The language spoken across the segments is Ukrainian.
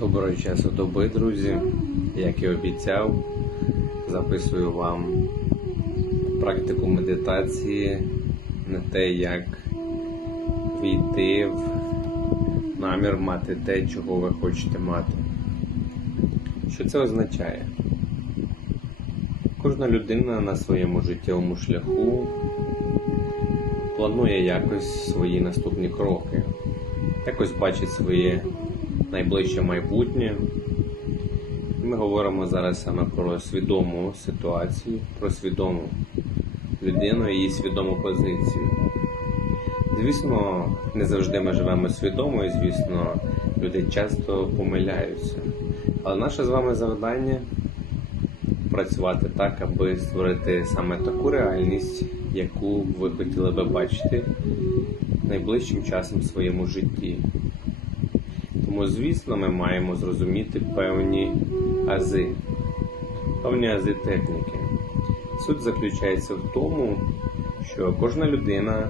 Доброго часу доби, друзі. Як і обіцяв, записую вам практику медитації на те, як війти в намір мати те, чого ви хочете мати. Що це означає? Кожна людина на своєму життєвому шляху планує якось свої наступні кроки, якось бачить своє найближче майбутнє. Ми говоримо зараз саме про свідому ситуацію, про свідому людину і її свідому позицію. Звісно, не завжди ми живемо свідомо, і звісно, люди часто помиляються. Але наше з вами завдання працювати так, аби створити саме таку реальність, яку ви хотіли би бачити найближчим часом в своєму житті. Тому, звісно, ми маємо зрозуміти певні ази, певні ази техніки. Суть заключається в тому, що кожна людина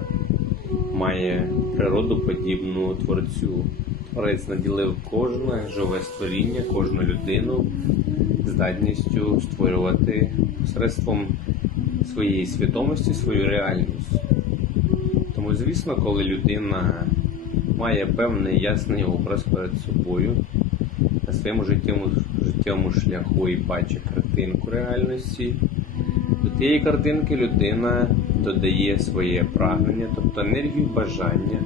має природу подібну творцю. Творець наділив кожне живе створіння, кожну людину здатністю створювати посередством своєї свідомості свою реальність. Тому, звісно, коли людина має певний ясний образ перед собою на своєму життєвому, життєвому шляху і бачить картинку реальності, до тієї картинки людина додає своє прагнення, тобто енергію бажання,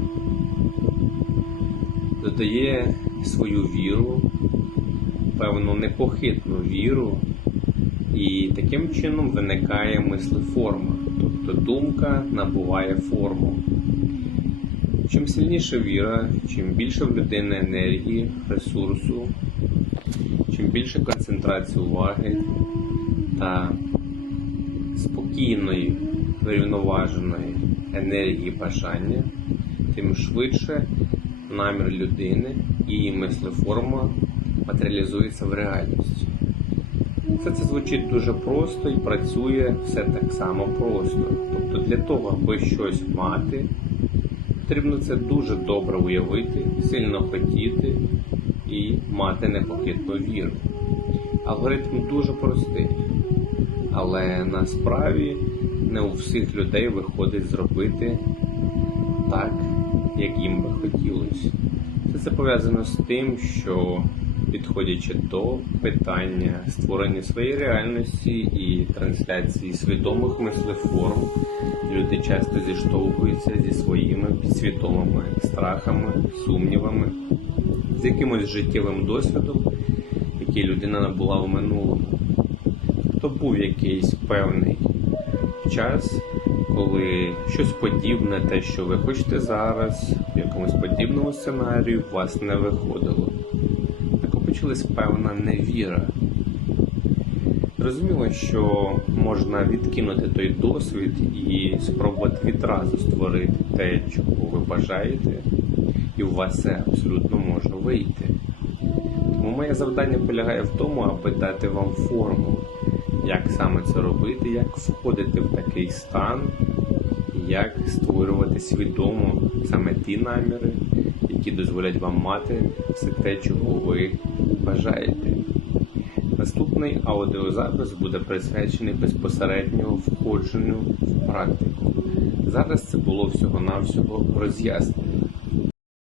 додає свою віру, певну непохитну віру, і таким чином виникає мислеформа, тобто думка набуває форму. Чим сильніша віра, чим більше в людини енергії, ресурсу, чим більше концентрації уваги та спокійної, врівноваженої енергії бажання, тим швидше намір людини і її мислеформа матеріалізується в реальності. Все це звучить дуже просто і працює все так само просто. Тобто для того, аби щось мати, Потрібно це дуже добре уявити, сильно хотіти і мати непохитну віру. Алгоритм дуже простий, але насправді не у всіх людей виходить зробити так, як їм би хотілося. Це, пов'язано з тим, що підходячи до питання створення своєї реальності і трансляції свідомих мислеформ, люди часто зіштовхуються зі своїми підсвідомими страхами, сумнівами, з якимось життєвим досвідом, який людина набула в минулому. То був якийсь певний час, коли щось подібне, те, що ви хочете зараз, в якомусь подібному сценарію, у вас не виходило. Накопичилась певна невіра. Зрозуміло, що можна відкинути той досвід і спробувати відразу створити те, чого ви бажаєте, і у вас це абсолютно може вийти. Тому моє завдання полягає в тому, аби дати вам форму, як саме це робити, як входити в такий стан, як створювати свідомо саме ті наміри, які дозволять вам мати все те, чого ви бажаєте. Наступний аудіозапис буде присвячений безпосередньо входженню в практику. Зараз це було всього-навсього роз'яснення.